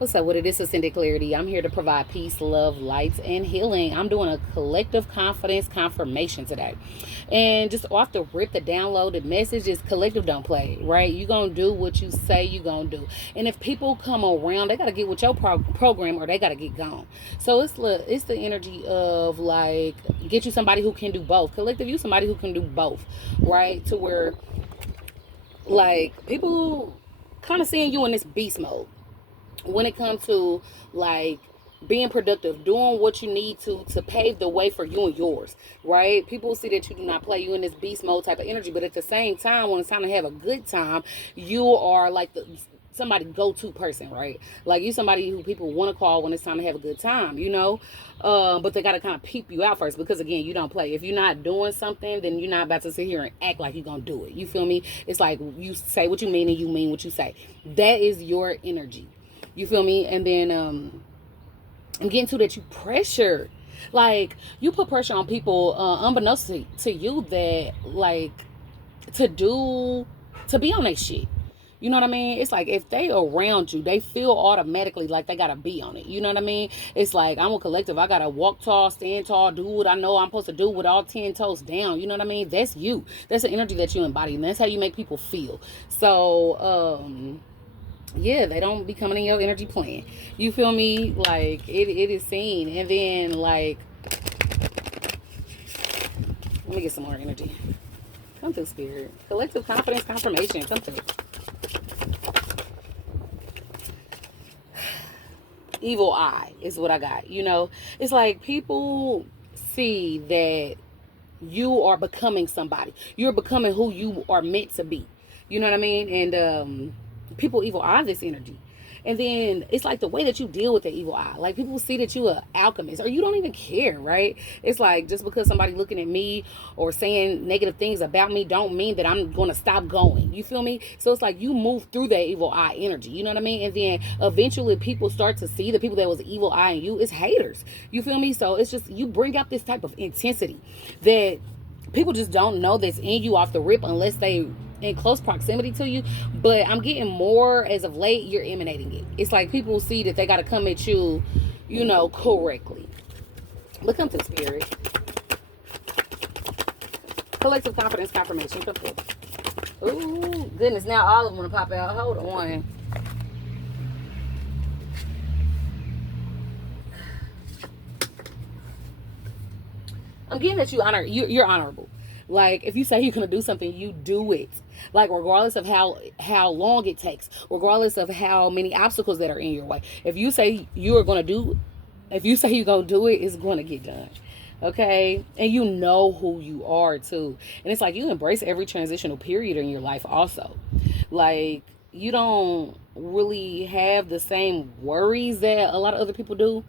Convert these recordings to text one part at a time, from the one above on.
What's up with it? This is Cindy Clarity. I'm here to provide peace, love, light, and healing. I'm doing a collective confidence confirmation today. And just off the rip, the downloaded message is collective don't play, right? You're going to do what you say you're going to do. And if people come around, they got to get with your program or they got to get gone. So it's the energy of like, get you somebody who can do both. Collective, you somebody who can do both, right? To where like people kind of seeing you in this beast mode when it comes to like being productive, doing what you need to pave the way for you and yours, right? People see that you do not play, you in this beast mode type of energy, but at the same time, when it's time to have a good time, you are like the somebody go-to person, right? Like you somebody who people want to call when it's time to have a good time, but they got to kind of peep you out first, because again, you don't play. If you're not doing something, then you're not about to sit here and act like you're gonna do it. You feel me? It's like you say what you mean and you mean what you say. That is your energy. You feel me? And then I'm getting to that you pressure. Like you put pressure on people unbeknownst to you that like to be on that shit. You know what I mean? It's like if they around you, they feel automatically like they gotta be on it. You know what I mean? It's like I'm a collective. I gotta walk tall, stand tall, do what I know I'm supposed to do with all 10 toes down. You know what I mean? That's you. That's the energy that you embody, and that's how you make people feel. So yeah, they don't be coming in your energy plan. You feel me? Like it is seen. And then like let me get some more energy. Come through, spirit. Collective confidence confirmation. Come through. Evil eye is what I got. It's like people see that you are becoming somebody. You're becoming who you are meant to be. You know what I mean? And people evil eye this energy. And then it's like the way that you deal with the evil eye. Like people see that you are alchemist or you don't even care, right? It's like just because somebody looking at me or saying negative things about me don't mean that I'm going to stop going. You feel me? So it's like you move through that evil eye energy. You know what I mean? And then eventually people start to see the people that was evil eyeing you is haters. You feel me? So it's just you bring out this type of intensity that people just don't know that's in you off the rip unless they in close proximity to you. But I'm getting more as of late, you're emanating it. It's like people see that they got to come at you, correctly. But come to spirit. Collective confidence confirmation. Come through. Ooh, goodness. Now all of them want to pop out. Hold on. I'm getting that you're honorable. Like if you say you're gonna do something, you do it. Like regardless of how long it takes, regardless of how many obstacles that are in your way. If you say you're gonna do, if you say you're gonna do it, it's gonna get done. Okay, and you know who you are too. And it's like you embrace every transitional period in your life also. Like you don't really have the same worries that a lot of other people do.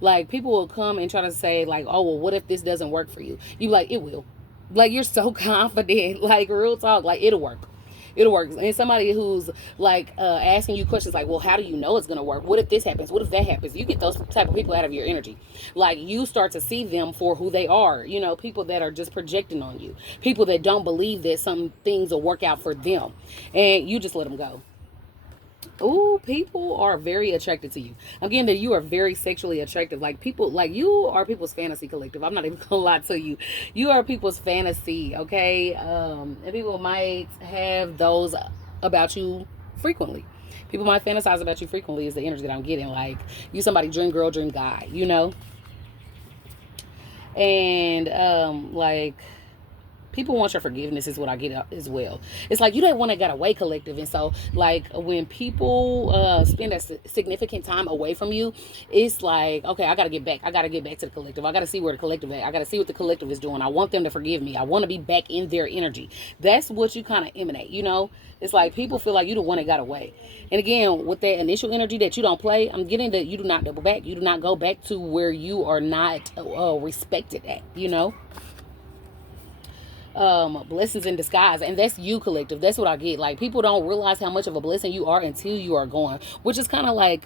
Like people will come and try to say like, oh well, what if this doesn't work for you? You like it will. Like you're so confident. Like real talk. Like it'll work. It'll work. And somebody who's like asking you questions like, well, how do you know it's gonna work? What if this happens? What if that happens? You get those type of people out of your energy. Like you start to see them for who they are. People that are just projecting on you. People that don't believe that some things will work out for them, and you just let them go. Oh, people are very attracted to you. Again, that you are very sexually attractive. Like people, like you are people's fantasy collective. I'm not even gonna lie to you. You are people's fantasy, okay? And people might have those about you frequently. People might fantasize about you frequently. Is the energy that I'm getting. Like you, somebody dream girl, dream guy. And like people want your forgiveness is what I get as well. It's like you don't want to get away collective. And so like when people spend a significant time away from you, it's like, okay, I got to get back. I got to get back to the collective. I got to see where the collective is. I got to see what the collective is doing. I want them to forgive me. I want to be back in their energy. That's what you kind of emanate, It's like people feel like you the one that got away. And again, with that initial energy that you don't play, I'm getting that you do not double back. You do not go back to where you are not respected at. Blessings in disguise, and that's you collective. That's what I get. Like people don't realize how much of a blessing you are until you are gone, which is kind of like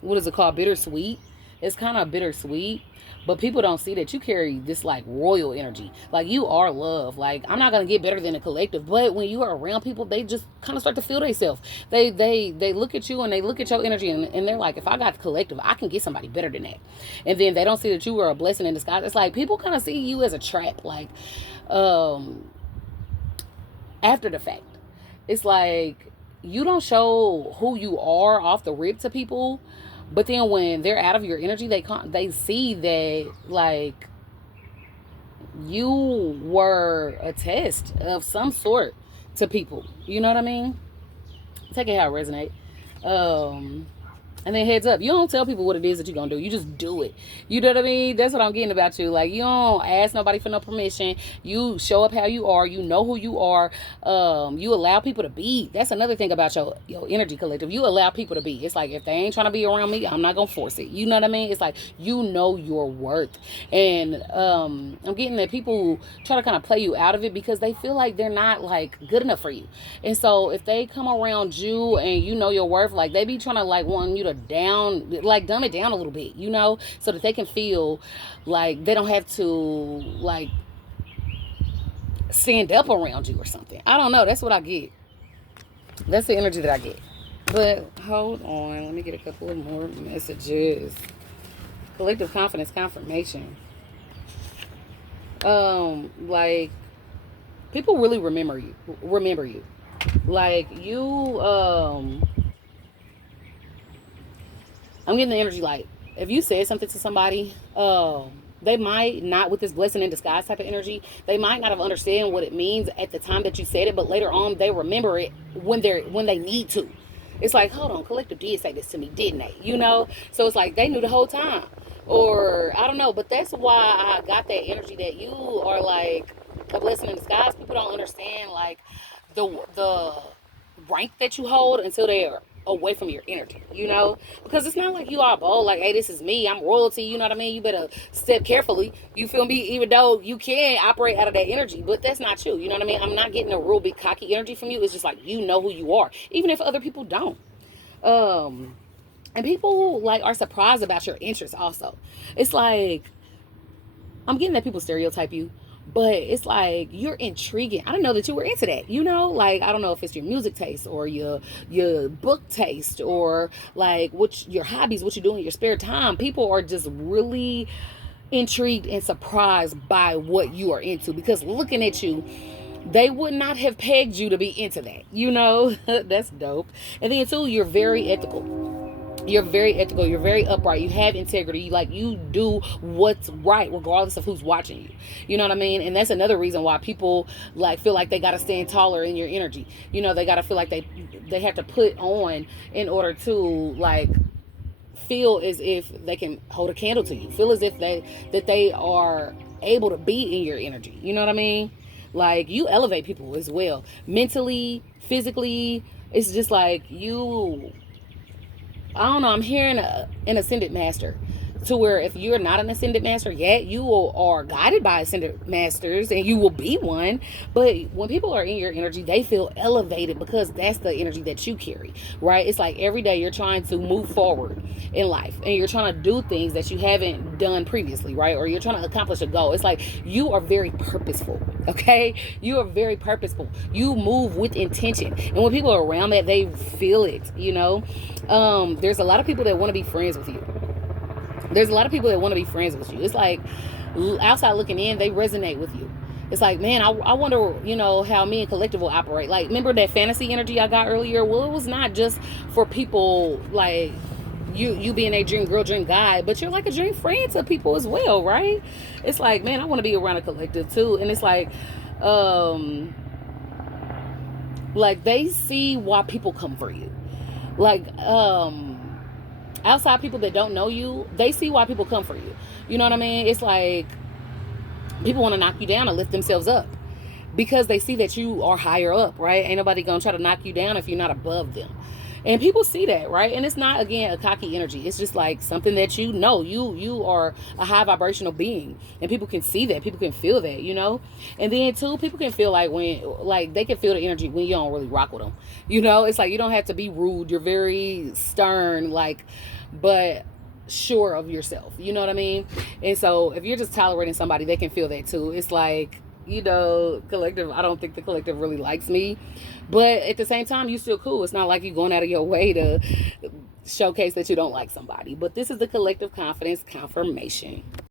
what is it called, bittersweet. It's kind of bittersweet, but people don't see that you carry this like royal energy. Like you are love. Like I'm not gonna get better than a collective, but when you are around people, they just kind of start to feel themselves. They look at you and they look at your energy and they're like, if I got the collective, I can get somebody better than that. And then they don't see that you are a blessing in disguise. It's like people kind of see you as a trap. Like um after the fact, it's like you don't show who you are off the rip to people, but then when they're out of your energy, they see that like you were a test of some sort to people. You know what I mean? Take it how it resonate. Um, and then heads up, you don't tell people what it is that you're gonna do. You just do it. You know what I mean? That's what I'm getting about you. Like you don't ask nobody for no permission. You show up how you are. You know who you are. You allow people to be. That's another thing about your energy collective. You allow people to be. It's like if they ain't trying to be around me, I'm not gonna force it. You know what I mean? It's like you know your worth. And I'm getting that people try to kind of play you out of it because they feel like they're not like good enough for you. And so if they come around you and you know your worth, like they be trying to like want you to dumb it down a little bit, you know, so that they can feel like they don't have to like stand up around you or something. I don't know. That's what I get. That's the energy that I get. But hold on, let me get a couple of more messages. Collective confidence confirmation. Like people really remember you. Like you I'm getting the energy like if you said something to somebody, they might not, with this blessing in disguise type of energy, they might not have understand what it means at the time that you said it, but later on they remember it when they need to. It's like, hold on, collective did say this to me, didn't they? You know? So it's like they knew the whole time. Or I don't know, but that's why I got that energy that you are like a blessing in disguise. People don't understand like the rank that you hold until they're away from your energy, you know, because it's not like you are bold like, hey, this is me, I'm royalty, you know what I mean? You better step carefully, you feel me? Even though you can operate out of that energy, but that's not you, you know what I mean? I'm not getting a real big cocky energy from you. It's just like you know who you are, even if other people don't. um and people like are surprised about your interests also. It's like I'm getting that people stereotype you, but it's like you're intriguing. I didn't know that you were into that. You know, like I don't know if it's your music taste or your book taste or like what your hobbies, what you do in your spare time. People are just really intrigued and surprised by what you are into because looking at you, they would not have pegged you to be into that. You know, that's dope. And then too, you're very ethical. You're very ethical, you're very upright, you have integrity, like you do what's right regardless of who's watching you. You know what I mean? And that's another reason why people like feel like they got to stand taller in your energy. You know, they got to feel like they have to put on in order to like feel as if they can hold a candle to you, feel as if they are able to be in your energy. You know what I mean? Like you elevate people as well, mentally, physically. It's just like you, I don't know, I'm hearing an ascended master, to where if you're not an ascended master yet, you are guided by ascended masters and you will be one. But when people are in your energy, they feel elevated because that's the energy that you carry, right? It's like every day you're trying to move forward in life and you're trying to do things that you haven't done previously, right? Or you're trying to accomplish a goal. It's like you are very purposeful, okay? You are very purposeful. You move with intention. And when people are around that, they feel it, you know? There's a lot of people that want to be friends with you. There's a lot of people that want to be friends with you. It's like outside looking in, they resonate with you. It's like, man, I wonder, you know, how me and collective will operate. Like, remember that fantasy energy I got earlier? Well, it was not just for people like you being a dream girl, dream guy, but you're like a dream friend to people as well, right? It's like, man, I want to be around a collective too. And it's like they see why people come for you. Like, outside people that don't know you, they see why people come for you. You know what I mean? It's like people want to knock you down and lift themselves up because they see that you are higher up, right? Ain't nobody gonna try to knock you down if you're not above them. And people see that, right? And it's not, again, a cocky energy. It's just like something that you know. You are a high vibrational being. And people can see that. People can feel that, you know? And then, too, people can feel like they can feel the energy when you don't really rock with them. You know? It's like you don't have to be rude. You're very stern, but sure of yourself. You know what I mean? And so if you're just tolerating somebody, they can feel that too. It's like, you know, collective, I don't think the collective really likes me. But at the same time, you still cool. It's not like you're going out of your way to showcase that you don't like somebody. But this is the collective confidence confirmation.